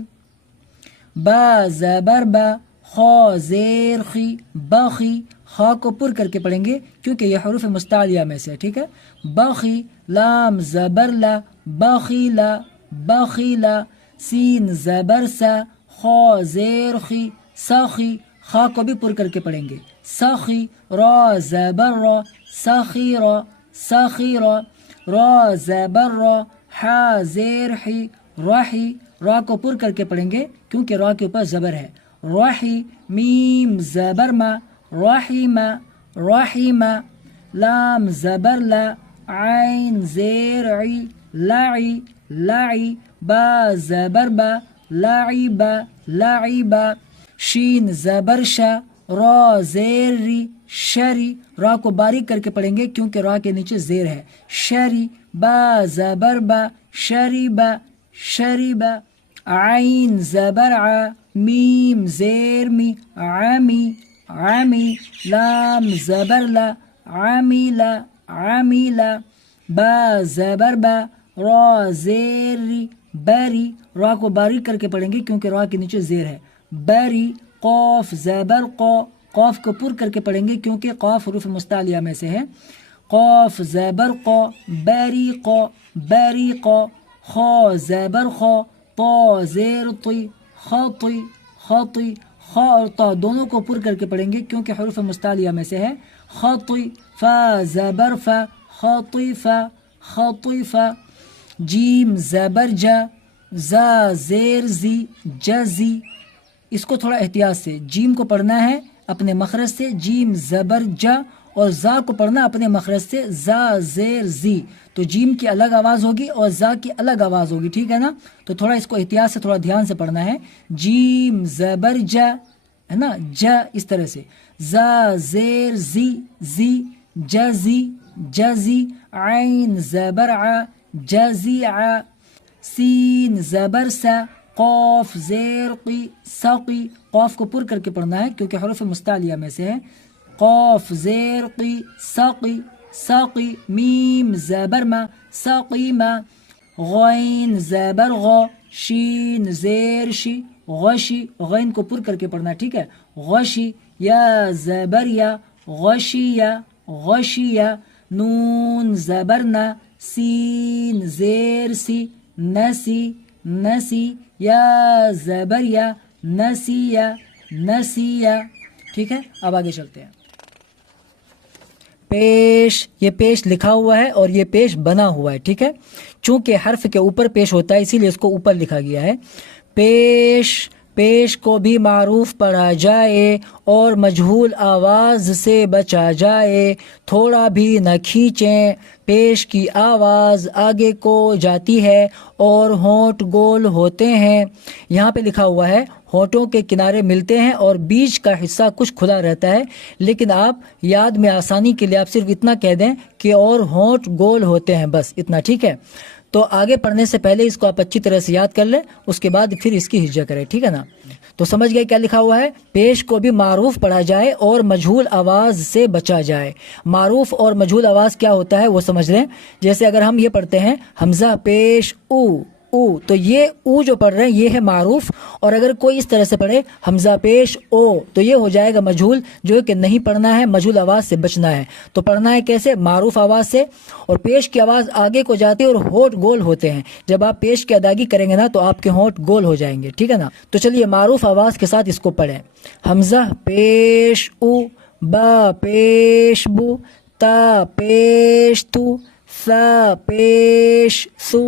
با زبر با، خا زیر خی، بخی. خا کو پر کر کے پڑھیں گے کیونکہ یہ حروف مستعلیہ میں سے، ٹھیک ہے. بخی، لام زبر لا، بخیلا، بخیلا، سین زبر سا، خا زیر خی، سخی. خا کو بھی پر کر کے پڑھیں گے، سخی، را زبر را، سخیرا سخیرا، را زبر را، حا زیر حی، راحی، را کو پر کر کے پڑھیں گے کیونکہ را کے اوپر زبر ہے، راحی، میم زبر ما، راحیما راحیما، لام زبر لا، عین زیر عی، لعی لعی، با زبر با، لعیبا لعیبا، شین زبر شا، را زیر ری، شری، را کو باریک کر کے پڑھیں گے کیونکہ را کے نیچے زیر ہے، شری، با زبر با، شریبا شریبا، عین زبر ع، میم زیر می، عمی عمی، لام زبر لا، عمیلا عمیلا، با زبر با، را زیر ری، بری، را کو باریک کر کے پڑھیں گے کیونکہ را کے نیچے زیر ہے، بری، قوف زبر قو، قوف کو پر کر کے پڑھیں گے کیونکہ قوف حروف مستعلیہ میں سے ہے، قوف زبر قو، بری قو بری قو، خو زبر خو، طو زیر طی، خطی خطی، خا اور طا دونوں کو پر کر کے پڑھیں گے کیونکہ حروف مستعلیہ میں سے ہے، خطی، فا زبر فا، خطیفا خطیفا، جیم زبر جا، زا زیر زی، جزی، اس کو تھوڑا احتیاط سے جیم کو پڑھنا ہے اپنے مخرج سے، جیم زبر جا، اور زا کو پڑھنا اپنے مخرج سے، زا زیر زی، تو جیم کی الگ آواز ہوگی اور زا کی الگ آواز ہوگی، ٹھیک ہے نا، تو تھوڑا اس کو احتیاط سے تھوڑا دھیان سے پڑھنا ہے، جیم زبر جا ہے نا، جا اس طرح سے، زا زیر زی، زی، جزی جزی، عین زبر ع، جزیع، سین زبر سا، قوف زیر قی، سقی، قوف کو پر کر کے پڑھنا ہے کیونکہ حروف مستعلیہ میں سے ہے، قوف زیر قی، سقی سقی، میم زبر ما، سقیما، غین زبر غو، شین زیر شی، غشی، غین کو پر کر کے پڑھنا ہے، ٹھیک ہے، غشی، یا زبر یا، غشیہ غشیہ، نون زبر نا، سین زیر سی، نسی نسی، یا زبر یا، نسیہ نسیہ، ٹھیک ہے، اب آگے چلتے ہیں، پیش، یہ پیش لکھا ہوا ہے اور یہ پیش بنا ہوا ہے، ٹھیک ہے، چونکہ حرف کے اوپر پیش ہوتا ہے اسی لیے اس کو اوپر لکھا گیا ہے، پیش، پیش کو بھی معروف پڑھا جائے اور مجہول آواز سے بچا جائے، تھوڑا بھی نہ کھینچیں، پیش کی آواز آگے کو جاتی ہے اور ہونٹ گول ہوتے ہیں، یہاں پہ لکھا ہوا ہے ہونٹوں کے کنارے ملتے ہیں اور بیچ کا حصہ کچھ کھلا رہتا ہے، لیکن آپ یاد میں آسانی کے لیے آپ صرف اتنا کہہ دیں کہ اور ہونٹ گول ہوتے ہیں، بس اتنا، ٹھیک ہے، تو آگے پڑھنے سے پہلے اس کو آپ اچھی طرح سے یاد کر لیں، اس کے بعد پھر اس کی ہجا کریں، ٹھیک ہے نا، تو سمجھ گئے کیا لکھا ہوا ہے، پیش کو بھی معروف پڑھا جائے اور مجہول آواز سے بچا جائے، معروف اور مجہول آواز کیا ہوتا ہے وہ سمجھ لیں، جیسے اگر ہم یہ پڑھتے ہیں حمزہ پیش او، او، تو یہ او جو پڑھ رہے ہیں یہ ہے معروف، اور اگر کوئی اس طرح سے پڑھے حمزہ پیش او تو یہ ہو جائے گا مجہول، جو کہ نہیں پڑھنا ہے، مجہول آواز سے بچنا ہے، تو پڑھنا ہے کیسے، معروف آواز سے، اور پیش کی آواز آگے کو جاتی ہے اور ہونٹ گول ہوتے ہیں، جب آپ پیش کی ادائیگی کریں گے نا تو آپ کے ہونٹ گول ہو جائیں گے، ٹھیک ہے نا، تو چلیے معروف آواز کے ساتھ اس کو پڑھیں، حمزہ پیش او، با پیش بو، تا پیش تو، ثا پیش ثو،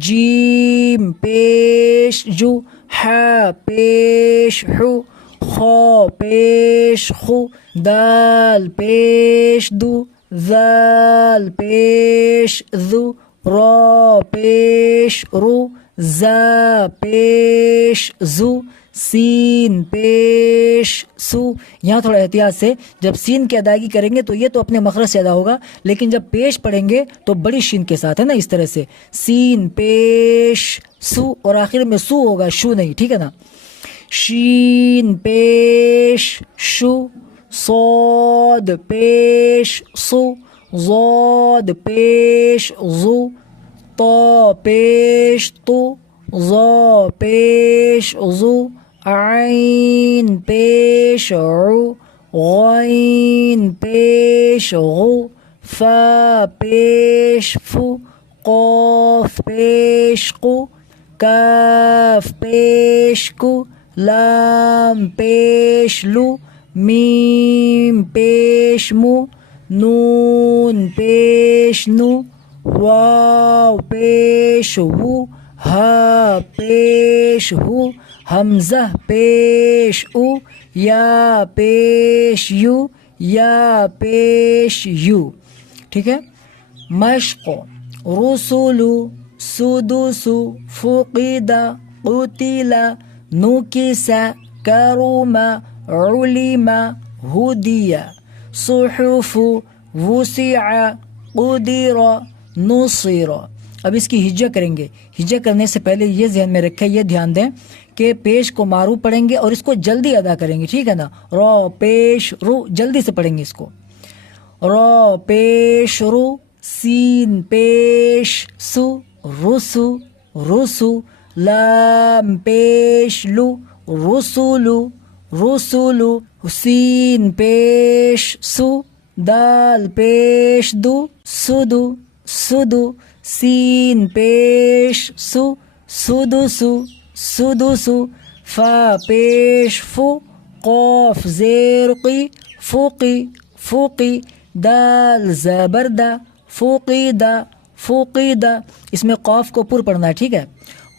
جیم پیش جو، حا پیش حو، خو پیش خو، دال پیش دو، ذال پیش ذو، را پیش رو، زا پیش زو، سین پیش سو، یہاں تھوڑا احتیاط سے جب سین کی ادائیگی کریں گے تو یہ تو اپنے مخرج سے ادا ہوگا، لیکن جب پیش پڑھیں گے تو بڑی شین کے ساتھ ہے نا، اس طرح سے سین پیش سو، اور آخر میں سو ہوگا، شو نہیں، ٹھیک ہے نا، شین پیش شو، صاد پیش صو، ضاد پیش ظو، طا پیش طو، ظا پیش ظو، عین پیش عو، غین پیش غو، فا پیش فو، قاف پیش قو، کاف پیش کو، لام پیش لو، میم پیش مو، نون پیش نو، واو پیش وو، ہا پیش ہو، حمزہ پیش او، یا پیش یو، یا پیش یو. ٹھیک ہے. مشق رسول سدس فقد قتل نکس کرم علم ہدی صحف وسع قدر نصر. اب اس کی ہجہ کریں گے. ہجہ کرنے سے پہلے یہ ذہن میں رکھیں، یہ دھیان دیں کہ پیش کو مارو پڑھیں گے اور اس کو جلدی ادا کریں گے. ٹھیک ہے نا. رو پیش رو، جلدی سے پڑھیں گے اس کو. رو پیش رو، سین پیش سو، رسو رسو، لام پیش لو، رسولو رسولو، سین پیش سو، دال پیش دو، سدو سدو، سین پیش سو، سدسو سدسو، فا پیش فو، قوف زیر قی، فوقی فوقی، دال زبردہ، فوقیدہ فوقیدہ. اس میں قوف کو پر پڑھنا ہے. ٹھیک ہے.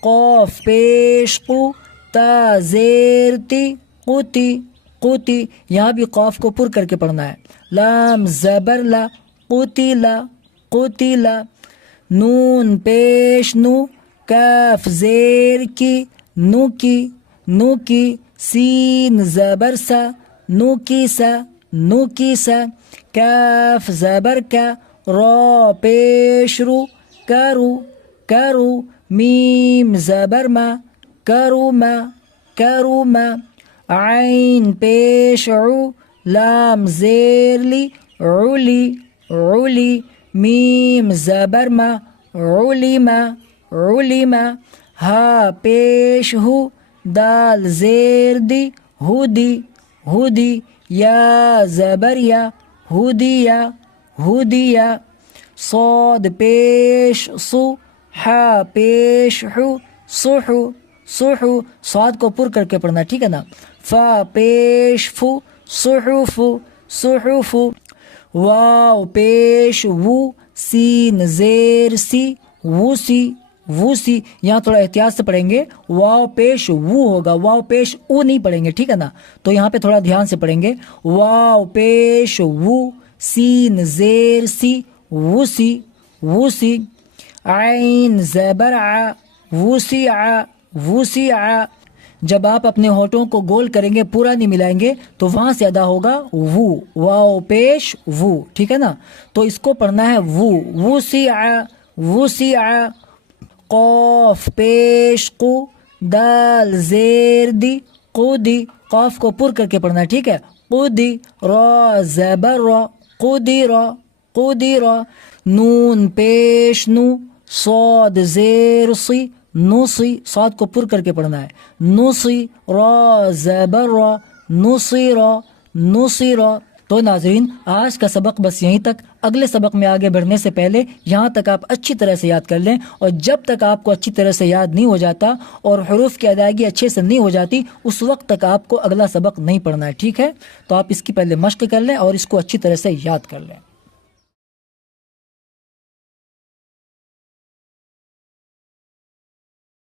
قوف پیش قو، تا زیر تی، قوتی قوتی، یہاں بھی قوف کو پر کر کے پڑھنا ہے. لام زبر لا، قتلا قتلا، نون پیش نو، کاف زیر کی، نو کی نو کی، سین زبر سا، نو کی سا نو کی سا، کاف زبر کا، رو پیش رو، کرو کرو، میم زبر ما، کرو ما کرو ما، عین پیش عو، لام زیر لی، علی علی، میم زبر ما، علما علما، ہا پیش ہو، دال زیر دی، ہدی ہدی، یا زبر یا، ہدیہ ہدیہ، صاد پیش سو، حا پیش حو، صحو صحو، صاد کو پر کر کے پڑھنا. ٹھیک ہے نا. فا پیش فو، صحف صحف، واو پیش وو، سین زیر سی، وسی وسی. یہاں تھوڑا احتیاط سے پڑھیں گے. واو پیش وو ہوگا، واو پیش او نہیں پڑھیں گے. ٹھیک ہے نا. تو یہاں پہ تھوڑا دھیان سے پڑھیں گے. واو پیش وو، سین زیر سی، وسی وسی، عین زبر ع، وسع وسع. جب آپ اپنے ہونٹوں کو گول کریں گے، پورا نہیں ملائیں گے، تو وہاں سے ادا ہوگا وو، واو پیش وو. ٹھیک ہے نا. تو اس کو پڑھنا ہے وو، وسع وسع، قوف پیش قو، دال زیر دی، قودی، قوف کو پر کر کے پڑھنا ہے. ٹھیک ہے. قودی، را زبر را، قدر قدر، نون پیش نو، صاد زیر سی، نصی، صاد کو پر کر کے پڑھنا ہے. نصی، را زبر را، نصیر نصیر. تو ناظرین، آج کا سبق بس یہیں تک. اگلے سبق میں آگے بڑھنے سے پہلے یہاں تک آپ اچھی طرح سے یاد کر لیں، اور جب تک آپ کو اچھی طرح سے یاد نہیں ہو جاتا اور حروف کی ادائیگی اچھے سے نہیں ہو جاتی، اس وقت تک آپ کو اگلا سبق نہیں پڑھنا ہے. ٹھیک ہے. تو آپ اس کی پہلے مشق کر لیں اور اس کو اچھی طرح سے یاد کر لیں.